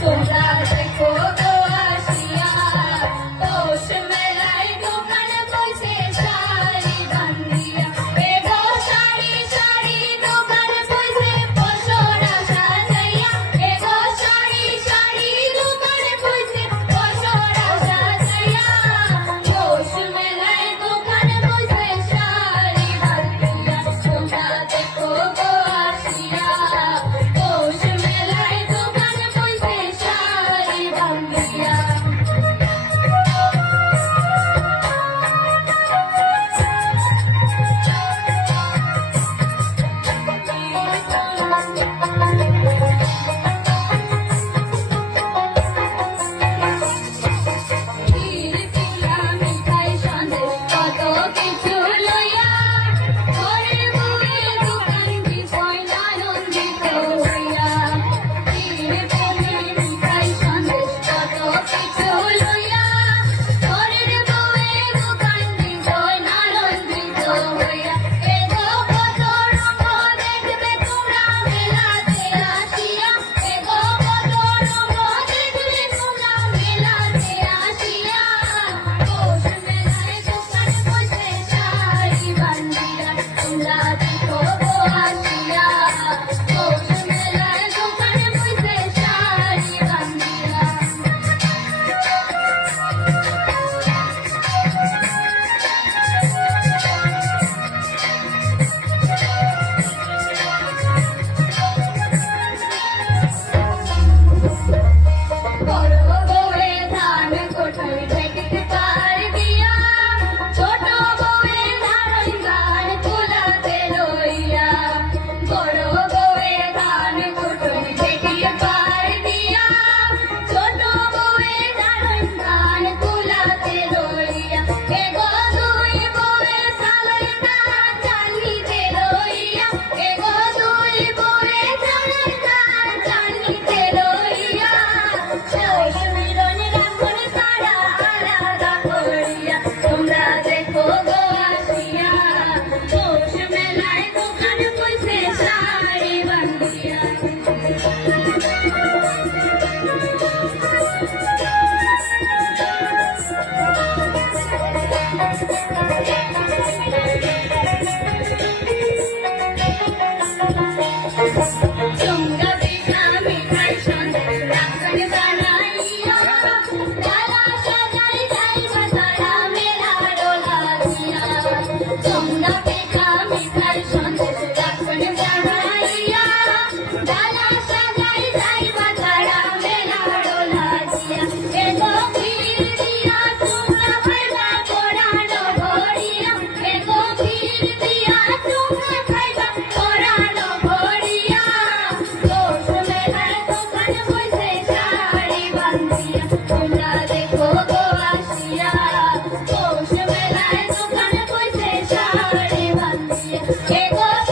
Coba. Thank you. Yeah.